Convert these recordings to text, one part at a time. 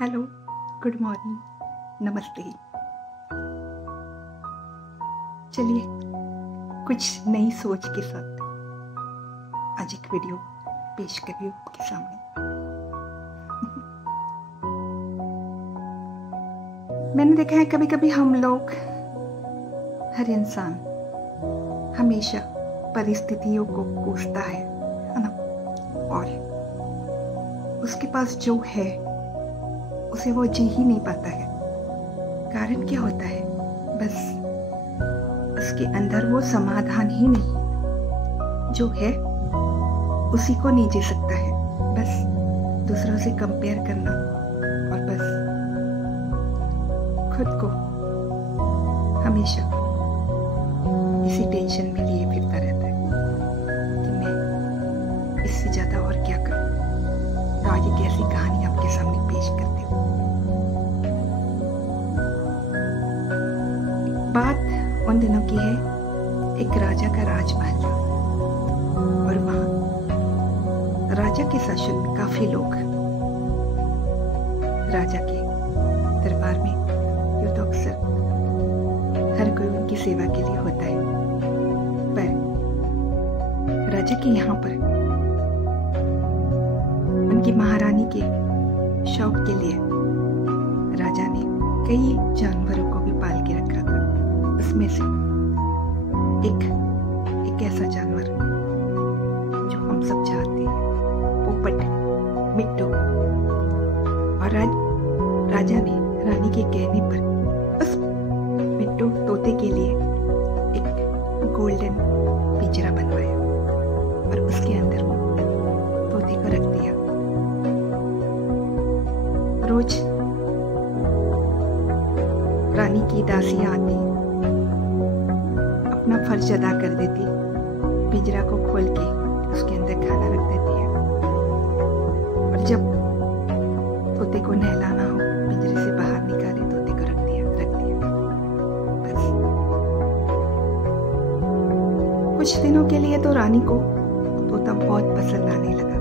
Hello, good morning, नमस्ते। चलिए कुछ नई सोच के साथ आज एक वीडियो पेश कर रही हूँ आपके सामने। मैंने देखा है कभी कभी हम लोग, हर इंसान हमेशा परिस्थितियों को कोसता है ना, और उसके पास जो है उसे वो जी ही नहीं पाता है। कारण क्या होता है? बस उसके अंदर वो समाधान ही नहीं जो है, उसी को नहीं जी सकता है। बस दूसरों से कंपेयर करना और बस खुद को हमेशा इसी टेंशन में लिए फिरता रहता है कि मैं इससे ज्यादा और क्या करूं। तो आज एक ऐसी कहानी आपके सामने पेश करती हूँ। बात उन दिनों की है, एक राजा का राजमहल था और वहां राजा के शासन में काफी लोग राजा के दरबार में यूं तो अक्सर हर कोई उनकी सेवा के लिए होता है, पर राजा के यहाँ पर उनकी महारानी के शौक के लिए राजा ने कई जानवरों को भी पाल के रखा था। उसमें से एक ऐसा जानवर जो हम सब चाहते हैं, पोपट, मिट्टू। और राजा ने रानी के कहने पर उस मिट्टू तोते के लिए एक गोल्डन पिंजरा बनवाया और उसके अंदर वो तोते को रख दिया। रोज रानी की दासियां आती, अपना फर्ज अदा कर देती, पिंजरा को खोल के उसके अंदर खाना रख देती है। और जब तोते को नहलाना हो, पिंजरे से बाहर निकाले, तोते को रख दिया। बस कुछ दिनों के लिए तो रानी को तोता बहुत पसंद आने लगा।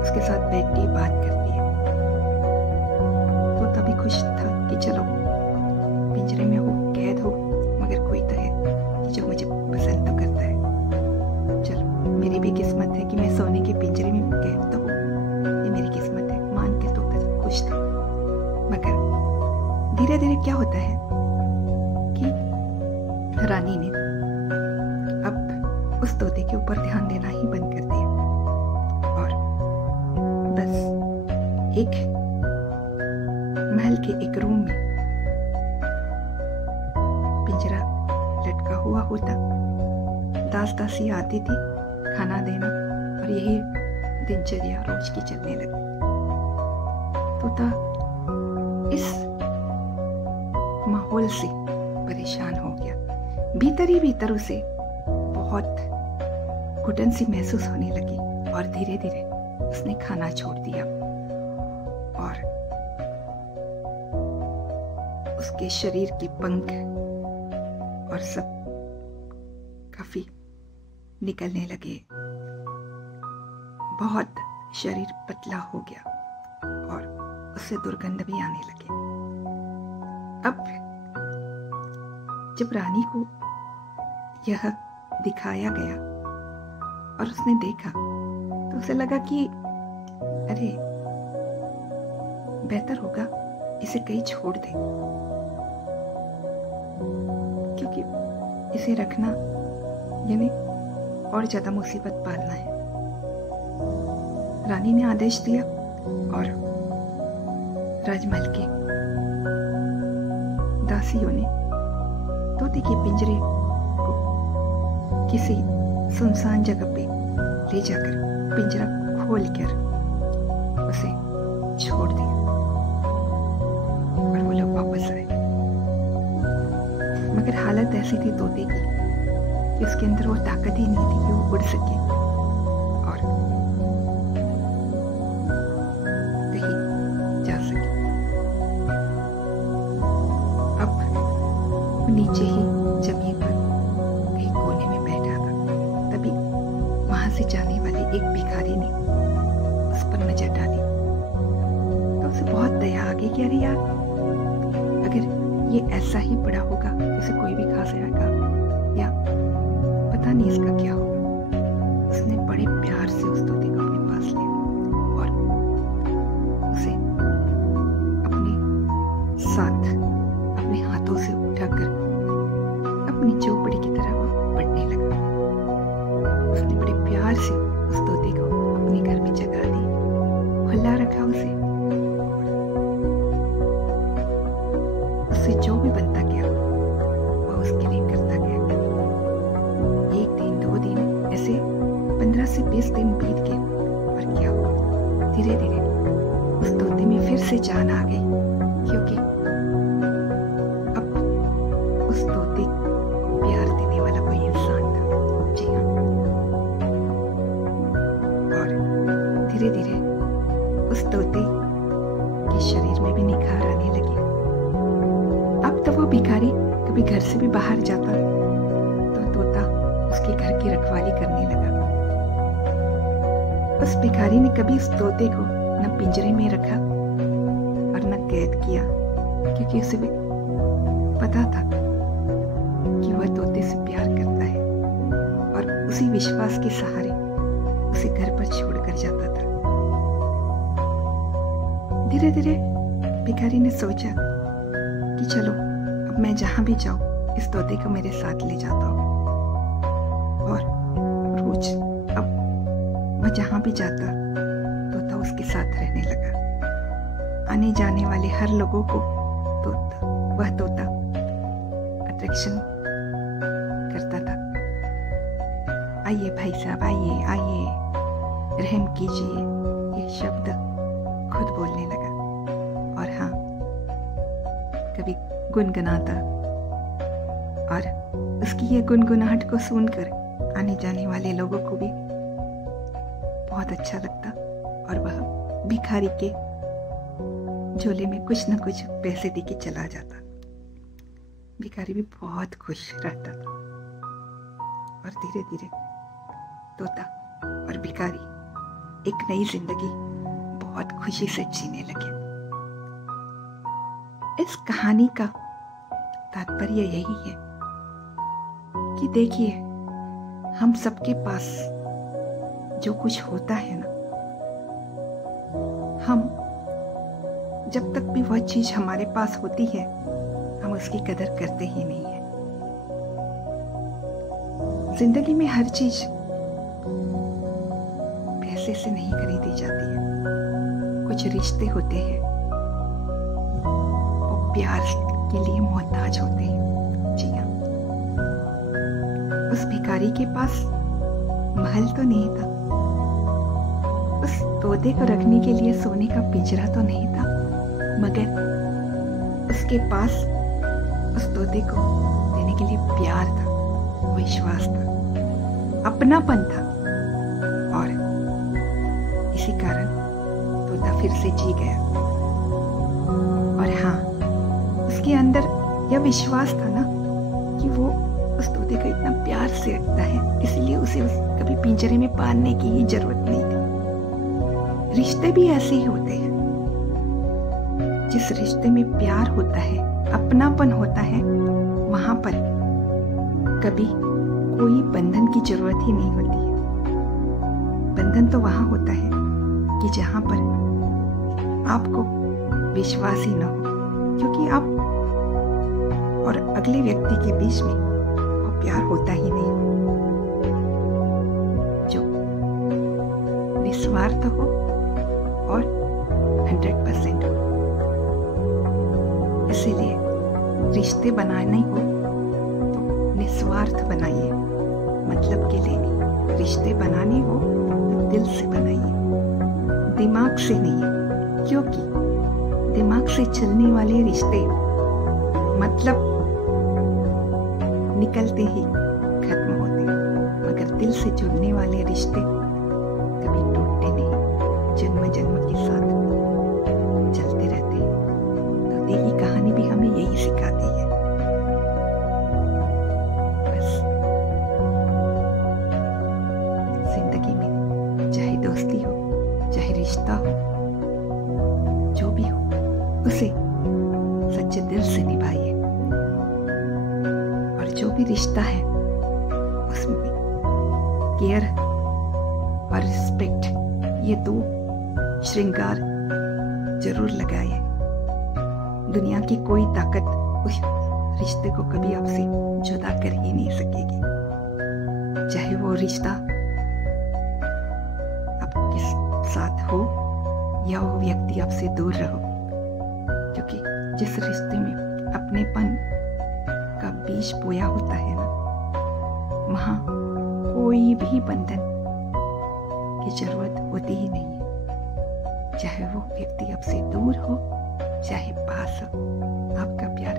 उसके साथ बैठती, बात करती है। तोता भी खुश था कि चलो पिंजरे में हो, कैद हो, मगर कोई तो है कि जो मुझे पसंद तो करता है। चलो मेरी भी किस्मत है कि मैं सोने के पिंजरे में कैद तो हूँ, ये मेरी किस्मत है, मान के तोता खुश था। मगर धीरे धीरे क्या होता है कि रानी ने अब उस तोते के ऊपर ध्यान देना ही बंद कर दिया और बस एक महल के एक रूम में पिंजरा लटका हुआ होता। दास दासी आती थी खाना देना और यही दिनचर्या रोज की चलने लगी। तोता इस माहौल से परेशान हो गया। भीतर ही भीतर उसे बहुत घुटन सी महसूस होने लगी और धीरे धीरे उसने खाना छोड़ दिया और उसके शरीर के पंख और सब काफी निकलने लगे। बहुत शरीर पतला हो गया और उससे दुर्गंध भी आने लगे। अब जब रानी को यह दिखाया गया और उसने देखा तो उसे लगा कि अरे बेहतर होगा इसे कहीं छोड़ दे, क्योंकि इसे रखना यानी और ज्यादा मुसीबत पालना है। रानी ने आदेश दिया और राजमहल के दासियों ने तोते के पिंजरे को किसी सुनसान जगह पे ले जाकर पिंजरा खोलकर उसे छोड़ दिया और वो लोग वापस आए। मगर हालत ऐसी थी तोते की कि उसके अंदर वो ताकत ही नहीं थी कि वो उड़ सके और कहीं जा सके। अब वो नीचे ही जमीन पर कहीं कोने में बैठा था। तभी वहां से जाने वाले एक भिखारी ने उस पर नजर डाली तो उसे लगे कि अरे यार, अगर ये ऐसा ही पड़ा होगा, इसे कोई भी खा जाएगा या पता नहीं इसका क्या होगा। उसने बड़े प्यार से उस तोते को अपने पास लिया और उसे अपने साथ अपने हाथों से उठाकर अपनी चौपड़ी की तरह वो बढ़ने लगा। उसने बड़े प्यार से उस तोते को अपने घर में जगा दी, खुला रखा उसे जो भी बनता गया वह उसके लिए करता गया। 1 दिन 2 दिन ऐसे 15 से 20 दिन बीत गए और क्या हुआ, धीरे धीरे उस तोते में फिर से जान आ गई, क्योंकि अब उस तोते को प्यार देने वाला कोई इंसान था। जी हाँ, और धीरे धीरे उस तोते के शरीर में भी निखार आने लगे। अब तो वो भिखारी कभी घर से भी बाहर जाता तो तोता उसके घर की रखवाली करने लगा। उस भिखारी ने कभी उस तोते को न पिंजरे में रखा और न कैद किया, क्योंकि उसे भी पता था कि वह तोते से प्यार करता है और उसी विश्वास के सहारे उसे घर पर छोड़कर जाता था। धीरे धीरे भिखारी ने सोचा कि चलो अब मैं जहां भी जाऊं इस तोते को मेरे साथ ले जाता हूं, और रोज अब वह जहां भी जाता तोता उसके साथ रहने लगा। आने जाने वाले हर लोगों को वह तोता अट्रैक्शन करता था। आइए भाई साहब, आइए आइए, रहम कीजिए, ये शब्द खुद बोलने लगा। और हाँ, कभी गुनगुनाता और उसकी ये गुनगुनाहट को सुनकर आने जाने वाले लोगों को भी बहुत अच्छा लगता और वह भिखारी के झोले में कुछ न कुछ पैसे दे के चला जाता। भिखारी भी बहुत खुश रहता था और धीरे धीरे तोता और भिखारी एक नई जिंदगी बहुत खुशी से जीने लगे। इस कहानी का तात्पर्य यही है कि देखिए, हम सबके पास जो कुछ होता है ना, हम जब तक भी वह चीज हमारे पास होती है हम उसकी कदर करते ही नहीं है। जिंदगी में हर चीज पैसे से नहीं खरीदी जाती है। कुछ रिश्ते होते हैं वो प्यार के लिए मोहताज होते हैं। जी हाँ, उस भिखारी के पास महल तो नहीं था, उस तोते को रखने के लिए सोने का पिंजरा तो नहीं था, मगर उसके पास उस तोते को देने के लिए प्यार था, विश्वास था, अपनापन था। और इसी कारण तोता फिर से जी गया। और हाँ, उसके अंदर यह विश्वास था ना कि वो उस तोते को इतना प्यार से रखता है, इसलिए उसे कभी पिंजरे में बांधने की ही जरूरत नहीं थी। रिश्ते भी ऐसे ही होते हैं। जिस रिश्ते में प्यार होता है, अपनापन होता है, वहां पर कभी कोई बंधन की जरूरत ही नहीं होती है। बंधन तो वहां होता है कि जहां पर आपको विश्वास ही न हो, क्योंकि आप और अगले व्यक्ति के बीच में वो प्यार होता ही नहीं, जो निस्वार्थ हो और 100% हो। इसीलिए रिश्ते बनाने हो तो निस्वार्थ बनाइए, मतलब के लिए नहीं। रिश्ते बनाने हो तो दिल से बनाइए, दिमाग से नहीं, क्योंकि दिमाग से चलने वाले रिश्ते मतलब निकलते ही खत्म होते हैं, मगर दिल से जुड़ने वाले रिश्ते कभी टूटते नहीं, जन्म जन्म के साथ चलते रहते हैं। तो ये कहानी भी हमें यही सिखाती है। बस जिंदगी में चाहे दोस्ती हो, चाहे रिश्ता हो, जो भी हो, उसे सच्चे दिल से निभाइए। और जो भी रिश्ता है उसमें केयर और रिस्पेक्ट, ये दो श्रृंगार जरूर लगाइए। दुनिया की कोई ताकत उस रिश्ते को कभी आपसे जुदा कर ही नहीं सकेगी, चाहे वो रिश्ता आपके साथ हो या वो व्यक्ति आपसे दूर रहो। क्योंकि जिस रिश्ते में अपनेपन का बीज बोया होता है ना, वहां कोई भी बंधन की जरूरत होती ही नहीं है। चाहे वो व्यक्ति आपसे दूर हो चाहे पास हो, आपका प्यार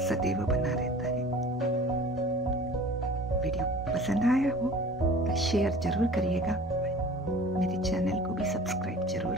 सदैव बना रहता है। वीडियो पसंद आया हो तो शेयर जरूर करिएगा, मेरे चैनल को भी सब्सक्राइब जरूर